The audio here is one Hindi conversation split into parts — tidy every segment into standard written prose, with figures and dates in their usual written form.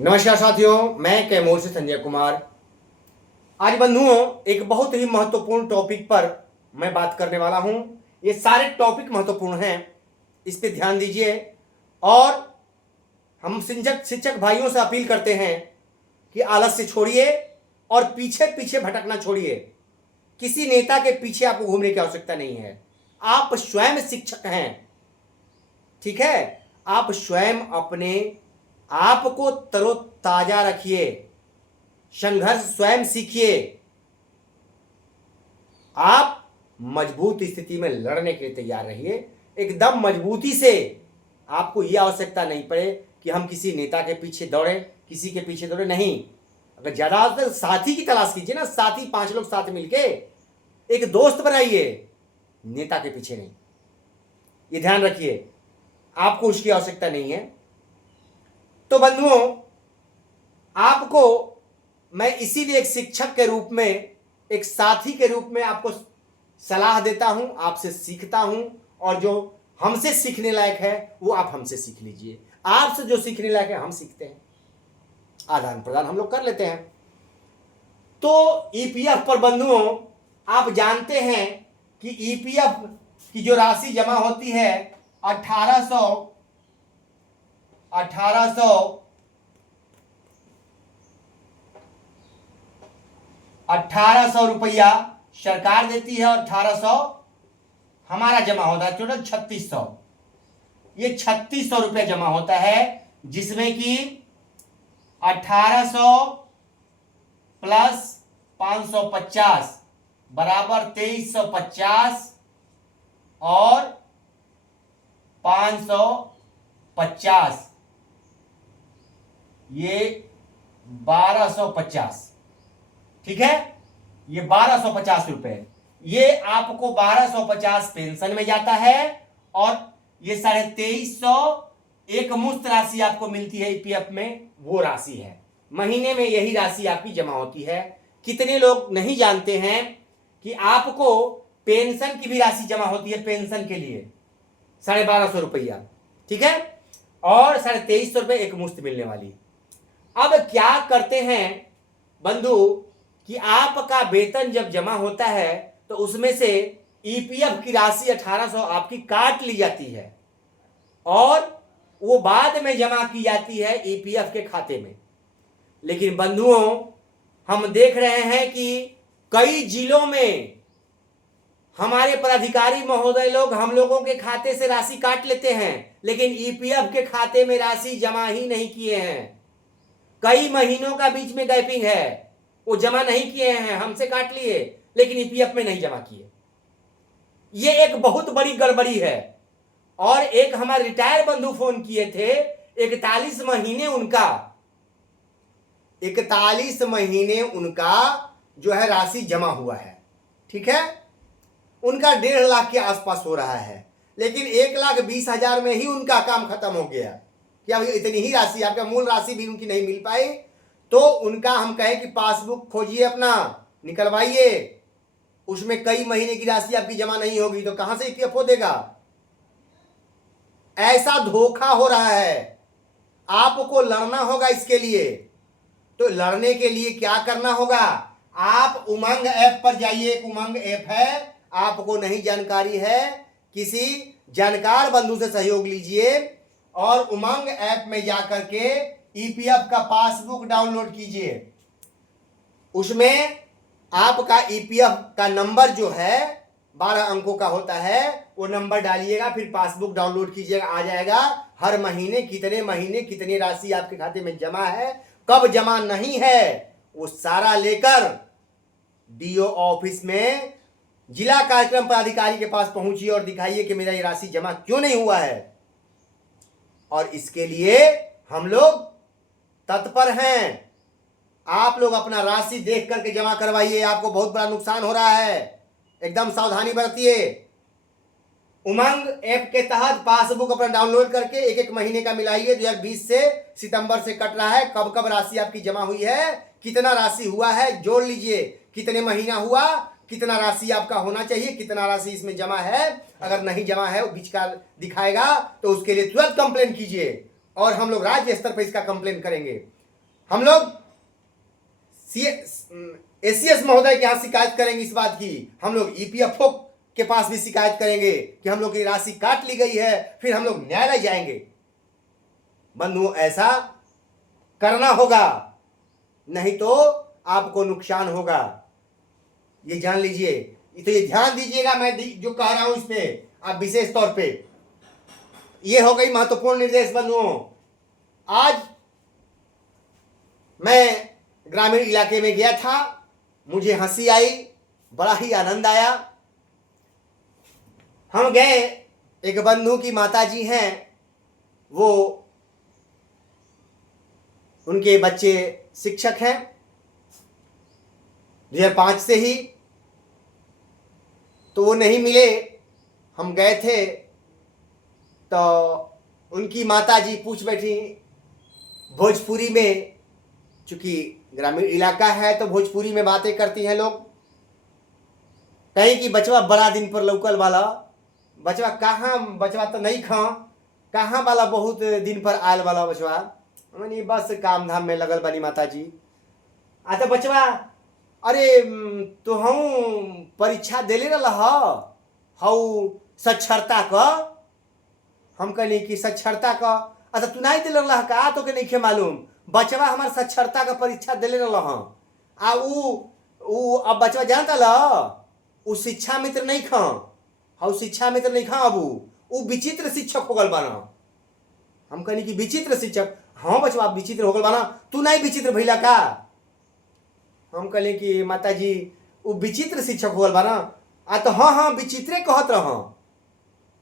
नमस्कार साथियों, मैं कैमूर से संजय कुमार। आज बंधुओं एक बहुत ही महत्वपूर्ण टॉपिक पर मैं बात करने वाला हूं। ये सारे टॉपिक महत्वपूर्ण हैं, इस पे ध्यान दीजिए। और हम शिक्षक भाइयों से अपील करते हैं कि आलस्य छोड़िए और पीछे पीछे भटकना छोड़िए। किसी नेता के पीछे आपको घूमने की आवश्यकता नहीं है। आप स्वयं शिक्षक हैं, ठीक है। आप स्वयं अपने आप को तरोताजा रखिए, संघर्ष स्वयं सीखिए। आप मजबूत स्थिति में लड़ने के लिए तैयार रहिए, एकदम मजबूती से। आपको यह आवश्यकता नहीं पड़े कि हम किसी नेता के पीछे दौड़े, किसी के पीछे दौड़े, नहीं। अगर ज्यादातर साथी की तलाश कीजिए ना, साथी 5 लोग साथ मिलके एक दोस्त बनाइए, नेता के पीछे नहीं। ये ध्यान रखिए, आपको उसकी आवश्यकता नहीं है। तो बंधुओं, आपको मैं इसीलिए एक शिक्षक के रूप में, एक साथी के रूप में आपको सलाह देता हूं, आपसे सीखता हूं। और जो हमसे सीखने लायक है वो आप हमसे सीख लीजिए। आपसे जो सीखने लायक है हम सीखते हैं, आदान प्रदान हम लोग कर लेते हैं। तो ईपीएफ पर बंधुओं, आप जानते हैं कि ईपीएफ की जो राशि जमा होती है 1800 रुपया सरकार देती है और 1800 हमारा जमा होता है, टोटल 3600। ये 3600 रुपया जमा होता है, जिसमें कि 1800 प्लस 550 बराबर 2350 और 550 ये 1250, ठीक है। ये 1250 रुपए, ये आपको 1250 पेंशन में जाता है और ये 2350 एक मुश्त राशि आपको मिलती है ईपीएफ में, वो राशि है। महीने में यही राशि आपकी जमा होती है। कितने लोग नहीं जानते हैं कि आपको पेंशन की भी राशि जमा होती है, पेंशन के लिए 1250 रुपया, ठीक है। और 2350 रुपये एक मुश्त मिलने वाली। अब क्या करते हैं बंधु कि आपका वेतन जब जमा होता है तो उसमें से ईपीएफ की राशि 1800 आपकी काट ली जाती है और वो बाद में जमा की जाती है ईपीएफ के खाते में। लेकिन बंधुओं, हम देख रहे हैं कि कई जिलों में हमारे पदाधिकारी महोदय लोग हम लोगों के खाते से राशि काट लेते हैं, लेकिन ईपीएफ के खाते में राशि जमा ही नहीं किए हैं। कई महीनों का बीच में गैपिंग है, वो जमा नहीं किए हैं, हमसे काट लिए लेकिन ईपीएफ में नहीं जमा किए। ये एक बहुत बड़ी गड़बड़ी है। और एक हमारे रिटायर बंधु फोन किए थे, 41 महीने उनका 41 महीने उनका जो है राशि जमा हुआ है, ठीक है। उनका 1.5 लाख के आसपास हो रहा है, लेकिन 1,20,000 में ही उनका काम खत्म हो गया कि अब इतनी ही राशि, आपका मूल राशि भी उनकी नहीं मिल पाई। तो उनका हम कहें कि पासबुक खोजिए, अपना निकलवाइए, उसमें कई महीने की राशि आपकी जमा नहीं होगी तो कहां से ईपीएफ हो देगा। ऐसा धोखा हो रहा है, आपको लड़ना होगा इसके लिए। तो लड़ने के लिए क्या करना होगा, आप उमंग ऐप पर जाइए। एक उमंग ऐप है, आपको नहीं जानकारी है, किसी जानकार बंधु से सहयोग लीजिए और उमंग ऐप में जाकर के ईपीएफ का पासबुक डाउनलोड कीजिए। उसमें आपका ईपीएफ का नंबर जो है 12 अंकों का होता है, वो नंबर डालिएगा, फिर पासबुक डाउनलोड कीजिएगा, आ जाएगा हर महीने कितनी राशि आपके खाते में जमा है, कब जमा नहीं है, वो सारा लेकर डीओ ऑफिस में जिला कार्यक्रम पदाधिकारी के पास पहुंचिए और दिखाइए कि मेरा ये राशि जमा क्यों नहीं हुआ है। और इसके लिए हम लोग तत्पर हैं। आप लोग अपना राशि देख करके जमा करवाइए, आपको बहुत बड़ा नुकसान हो रहा है, एकदम सावधानी बरतिए। उमंग ऐप के तहत पासबुक अपना डाउनलोड करके एक एक महीने का मिलाइए। 2020 से सितंबर से कट रहा है, कब कब राशि आपकी जमा हुई है, कितना राशि हुआ है, जोड़ लीजिए, कितने महीना हुआ, कितना राशि आपका होना चाहिए, कितना राशि इसमें जमा है। अगर नहीं जमा है, वो बीच का दिखाएगा तो उसके लिए तुरंत कंप्लेन कीजिए और हम लोग राज्य स्तर पर इसका कंप्लेन करेंगे। हम लोग एसीएस महोदय के यहाँ शिकायत करेंगे इस बात की, हम लोग ईपीएफओ के पास भी शिकायत करेंगे कि हम लोग की राशि काट ली गई है, फिर हम लोग न्यायालय जाएंगे। बंधुओं, ऐसा करना होगा, नहीं तो आपको नुकसान होगा, ये जान लीजिए। तो ये ध्यान दीजिएगा, मैं जो कह रहा हूं इस पे आप विशेष तौर पे। ये हो गई महत्वपूर्ण निर्देश। बंधुओं, आज मैं ग्रामीण इलाके में गया था, मुझे हंसी आई, बड़ा ही आनंद आया। हम गए, एक बंधु की माताजी हैं, वो उनके बच्चे शिक्षक हैं 2005 से ही, तो वो नहीं मिले। हम गए थे तो उनकी माताजी पूछ बैठी भोजपुरी में, चूंकि ग्रामीण इलाका है तो भोजपुरी में बातें करती हैं लोग। कहीं कि बचवा बड़ा दिन पर लौकल वाला, बचवा कहाँ, बचवा तो नहीं खा, कहाँ वाला बहुत दिन पर आयल वाला बचवा। मैंने बस काम धाम में लगल बनी माताजी। तो बचवा, अरे तो हम परीक्षा देले रहा हऊ साक्षरता का। हम कहली कि साक्षरता का, अच्छा तू नहीं दिल रहा का, तो के नहीं खे मालूम, बचवा हमार साक्षरता का परीक्षा दिले रहा। आ ऊ अब बचवा जानता ला, उ शिक्षा मित्र नहीं खा, हऊ शिक्षा मित्र नहीं खा, अब उ विचित्र शिक्षक हो गल बना। हम कहनी कि विचित्र शिक्षक, हाँ बचवा विचित्र हो गल बना, तू नहीं विचित्र भैला का। हम कहले कि माता जी उ विचित्र शिक्षक हो गल बना। तो हाँ हाँ विचित्रे कहत रहा,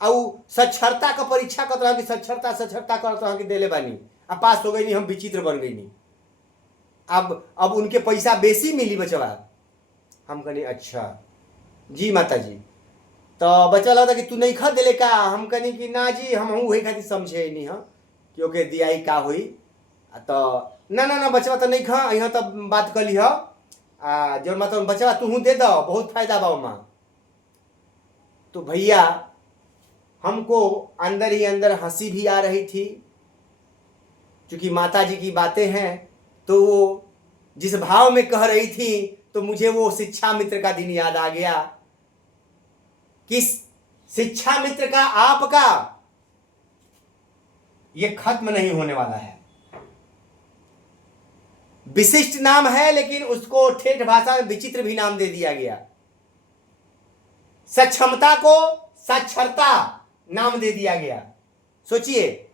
आउ साक्षरता का परीक्षा करत रहा कि साक्षरता करत रहा कि देले बानी, अब पास हो गई नहीं, हम विचित्र बन गई नहीं। अब उनके पैसा बेसी मिली बचवा। हम कहनी अच्छा जी माता जी। तो बच्चा लगता कि तू नहीं खा दिले का। हम कहनी कि ना जी, हम वही खातिर समझे नहीं हाँ क्योंकि दियाई का हुई। तो ना बचवा तो नहीं खा, यहाँ तो बात कर ली हो, जो मतलब बचवा तू दे दो, बहुत फायदा बा माँ। तो भैया हमको अंदर ही अंदर हंसी भी आ रही थी, क्योंकि माता जी की बातें हैं, तो वो जिस भाव में कह रही थी तो मुझे वो शिक्षा मित्र का दिन याद आ गया कि शिक्षा मित्र का आपका ये खत्म नहीं होने वाला है। विशिष्ट नाम है, लेकिन उसको ठेठ भाषा में विचित्र भी नाम दे दिया गया। सक्षमता को साक्षरता नाम दे दिया गया। सोचिए,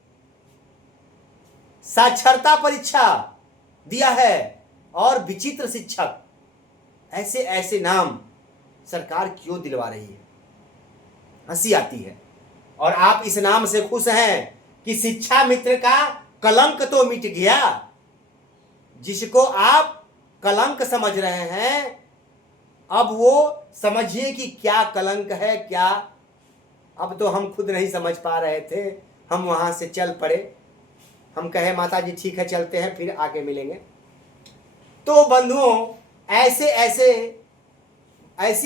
साक्षरता परीक्षा दिया है और विचित्र शिक्षक, ऐसे ऐसे नाम सरकार क्यों दिलवा रही है, हंसी आती है। और आप इस नाम से खुश हैं कि शिक्षा मित्र का कलंक तो मिट गया। जिसको आप कलंक समझ रहे हैं, अब वो समझिए कि क्या कलंक है क्या। अब तो हम खुद नहीं समझ पा रहे थे, हम वहां से चल पड़े। हम कहे माता जी ठीक है चलते हैं, फिर आके मिलेंगे। तो बंधुओं, ऐसी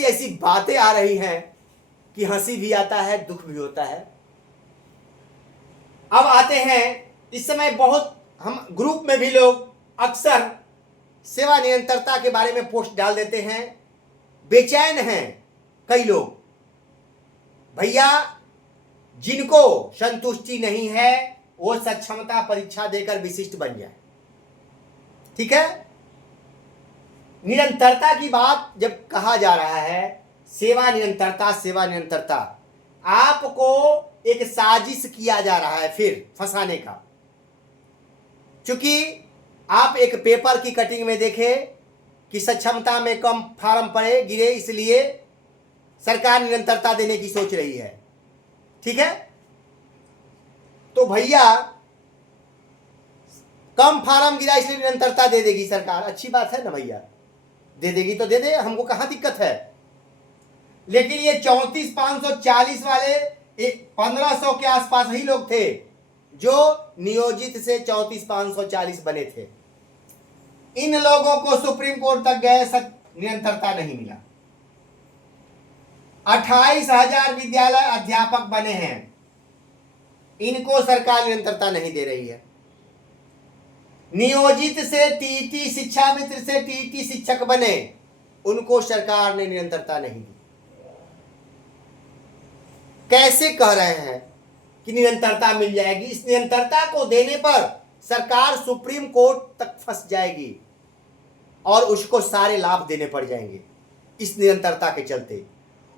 ऐसी बातें आ रही हैं कि हंसी भी आता है, दुख भी होता है। अब आते हैं, इस समय बहुत हम ग्रुप में भी लोग अक्सर सेवा निरंतरता के बारे में पोस्ट डाल देते हैं। बेचैन हैं कई लोग। भैया, जिनको संतुष्टि नहीं है वो सक्षमता परीक्षा देकर विशिष्ट बन जाए, ठीक है। निरंतरता की बात जब कहा जा रहा है, सेवा निरंतरता, आपको एक साजिश किया जा रहा है फिर फंसाने का। क्योंकि आप एक पेपर की कटिंग में देखें कि सक्षमता में कम फार्म पड़े गिरे, इसलिए सरकार निरंतरता देने की सोच रही है, ठीक है। तो भैया, कम फार्म गिरा इसलिए निरंतरता दे देगी सरकार, अच्छी बात है ना भैया, दे देगी तो दे दे, हमको कहां दिक्कत है। लेकिन ये 34,540 वाले 1500 के आसपास ही लोग थे जो नियोजित से 34,540 बने थे। इन लोगों को सुप्रीम कोर्ट तक गए, निरंतरता नहीं मिला। 28,000 विद्यालय अध्यापक बने हैं, इनको सरकार निरंतरता नहीं दे रही है। नियोजित से टीटी शिक्षा मित्र से टीटी शिक्षक बने, उनको सरकार ने निरंतरता नहीं दी। कैसे कह रहे हैं कि निरंतरता मिल जाएगी? इस निरंतरता को देने पर सरकार सुप्रीम कोर्ट तक फंस जाएगी और उसको सारे लाभ देने पड़ जाएंगे इस निरंतरता के चलते,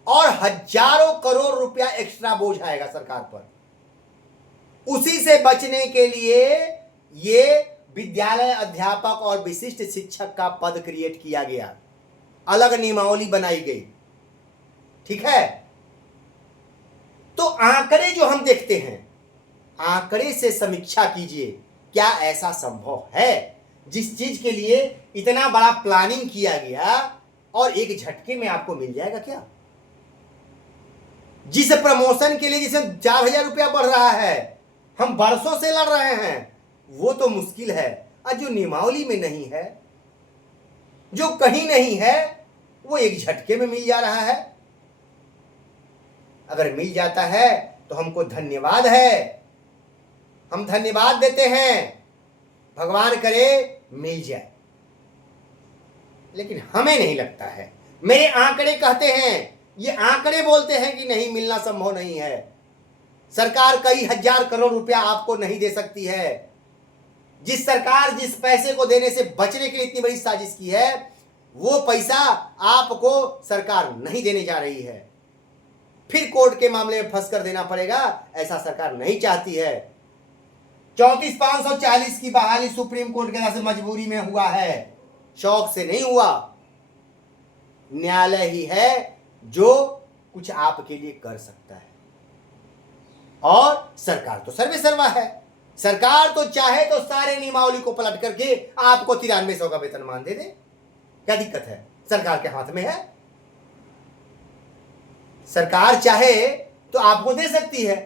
और हजारों करोड़ रुपया एक्स्ट्रा बोझ आएगा सरकार पर। उसी से बचने के लिए ये विद्यालय अध्यापक और विशिष्ट शिक्षक का पद क्रिएट किया गया, अलग नियमावली बनाई गई। ठीक है, तो आंकड़े जो हम देखते हैं, आंकड़े से समीक्षा कीजिए, क्या ऐसा संभव है जिस चीज के लिए इतना बड़ा प्लानिंग किया गया और एक झटके में आपको मिल जाएगा? क्या जिस प्रमोशन के लिए जिसे 4,000 रुपया बढ़ रहा है, हम बरसों से लड़ रहे हैं, वो तो मुश्किल है। और जो नियमावली में नहीं है, जो कहीं नहीं है, वो एक झटके में मिल जा रहा है। अगर मिल जाता है तो हमको धन्यवाद है, हम धन्यवाद देते हैं, भगवान करे मिल जाए। लेकिन हमें नहीं लगता है। मेरे आंकड़े कहते हैं, ये आंकड़े बोलते हैं कि नहीं, मिलना संभव नहीं है। सरकार कई हजार करोड़ रुपया आपको नहीं दे सकती है। जिस सरकार जिस पैसे को देने से बचने के लिए इतनी बड़ी साजिश की है, वो पैसा आपको सरकार नहीं देने जा रही है। फिर कोर्ट के मामले में फंस कर देना पड़ेगा, ऐसा सरकार नहीं चाहती है। 34,540 की बहाली सुप्रीम कोर्ट के तरफ से मजबूरी में हुआ है, शौक से नहीं हुआ। न्यायालय ही है जो कुछ आपके लिए कर सकता है, और सरकार तो सर्वे सर्वा है। सरकार तो चाहे तो सारे नियमावली को पलट करके आपको 9300 का वेतनमान दे दे, क्या दिक्कत है? सरकार के हाथ में है। सरकार चाहे तो आपको दे सकती है,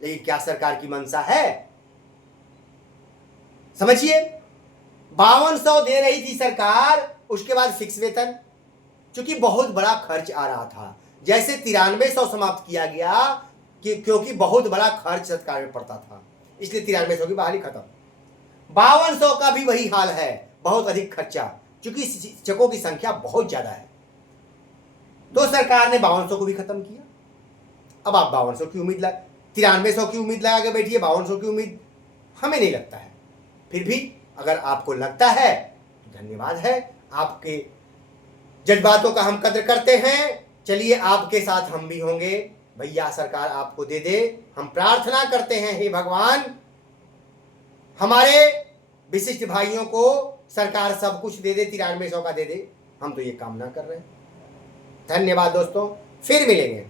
लेकिन क्या सरकार की मंशा है? समझिए, 5200 दे रही थी सरकार, उसके बाद फिक्स वेतन, क्योंकि बहुत बड़ा खर्च आ रहा था। जैसे 9300 समाप्त किया गया क्योंकि बहुत बड़ा खर्च सरकार में पड़ता था, इसलिए 9300 की बहाली खत्म। 5200 का भी वही हाल है, बहुत अधिक खर्चा, क्योंकि शिक्षकों की संख्या बहुत ज्यादा है। तो सरकार ने 5200 को भी खत्म किया। अब आप 5200 की उम्मीद 9300 की उम्मीद लगा के बैठिए, 5200 की उम्मीद हमें नहीं लगता है। फिर भी अगर आपको लगता है तो धन्यवाद है, आपके जज्बातों का हम कद्र करते हैं। चलिए, आपके साथ हम भी होंगे भैया, सरकार आपको दे दे। हम प्रार्थना करते हैं, हे भगवान, हमारे विशिष्ट भाइयों को सरकार सब कुछ दे दे, 9300 का दे दे। हम तो ये कामना कर रहे हैं। धन्यवाद दोस्तों, फिर मिलेंगे।